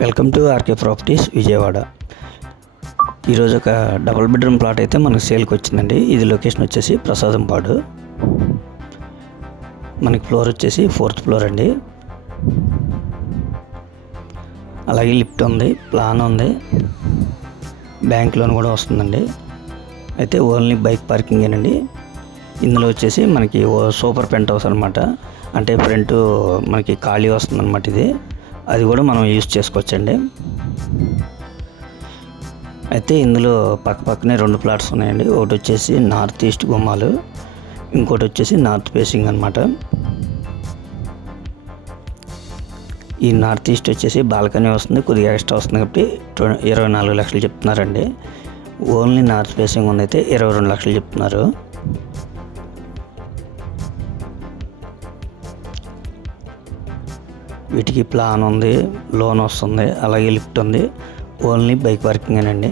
Welcome to RK properties Vijayawada. ఈరోజు ఒక double bedroom plot అయితే మనకు సేల్కి వచ్చిందండి. ఇది లొకేషన్ వచ్చేసి ప్రసాదంపాడు. మనకి ఫ్లోర్ వచ్చేసి 4th ఫ్లోర్ అండి. అలాగే లిఫ్ట్ ఉంది, ప్లాన్ ఉంది, బ్యాంక్ లోన్ కూడా వస్తుందండి. అయితే ఓన్లీ బైక్ పార్కింగేనండి. ఇందులో వచ్చేసి మనకి సూపర్ పెంట్ హౌస్ అనమాట. అంటే ఫ్రంట్ మనకి ఖాళీ వస్తుంది అనమాట. ఇది అది కూడా మనం యూజ్ చేసుకోవచ్చండి. అయితే ఇందులో పక్కనే 2 ప్లాట్స్ ఉన్నాయండి. ఒకటి వచ్చేసి నార్త్ ఈస్ట్ గుమ్మాలు, ఇంకోటి వచ్చేసి నార్త్ ఫేసింగ్ అనమాట. ఈ నార్త్ ఈస్ట్ వచ్చేసి బాల్కనీ వస్తుంది, కొద్దిగా ఎక్స్ట్రా వస్తుంది కాబట్టి 24 లక్షలు చెప్తున్నారండి. ఓన్లీ నార్త్ ఫేసింగ్ ఉంది అయితే 22 లక్షలు చెప్తున్నారు. వీటికి ప్లాన్ ఉంది, లోన్ వస్తుంది, అలాగే లిఫ్ట్ ఉంది. ఓన్లీ బైక్ పార్కింగేనండి.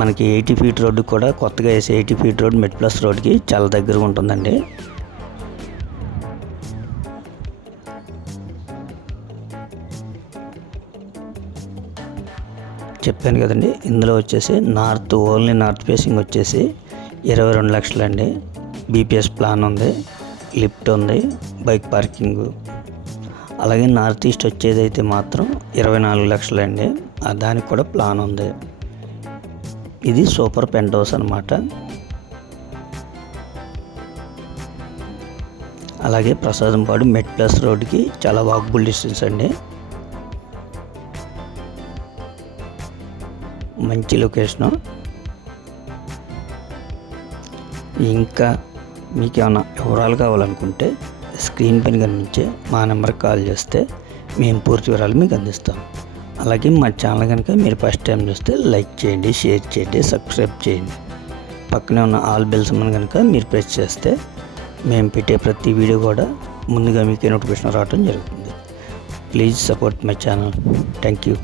మనకి 80 ఫీట్ రోడ్డు కూడా కొత్తగా వేసి 80 ఫీట్ రోడ్ మెడ్ ప్లస్ రోడ్కి చాలా దగ్గరగా ఉంటుందండి. చెప్పాను కదండి, ఇందులో వచ్చేసి ఓన్లీ నార్త్ ఫేసింగ్ వచ్చేసి 22 లక్షలు అండి. బీపీఎస్ ప్లాన్ ఉంది, లిఫ్ట్ ఉంది, బైక్ పార్కింగ్. అలాగే నార్త్ ఈస్ట్ వచ్చేది అయితే మాత్రం 24 లక్షలు అండి. దానికి కూడా ప్లాన్ ఉంది. ఇది సూపర్ పెంట్ హౌస్ అనమాట. అలాగే ప్రసాదంపాడు మెడ్ ప్లస్ రోడ్కి చాలా వాకబుల్ డిస్టెన్స్ అండి. మంచి లొకేషను. ఇంకా మీకు ఏమైనా వివరాలు కావాలనుకుంటే స్క్రీన్ పైన కనిపించే మా నెంబర్కి కాల్ చేస్తే మేము పూర్తి వివరాలు మీకు అందిస్తాం. అలాగే మా ఛానల్ కనుక మీరు ఫస్ట్ టైం చూస్తే లైక్ చేయండి, షేర్ చేయండి, సబ్స్క్రైబ్ చేయండి. పక్కనే ఉన్న ఆల్ బెల్స్ మన కనుక మీరు ప్రెస్ చేస్తే మేము పెట్టే ప్రతి వీడియో కూడా ముందుగా మీకు నోటిఫికేషన్ రావడం జరుగుతుంది. Please support my channel. Thank you.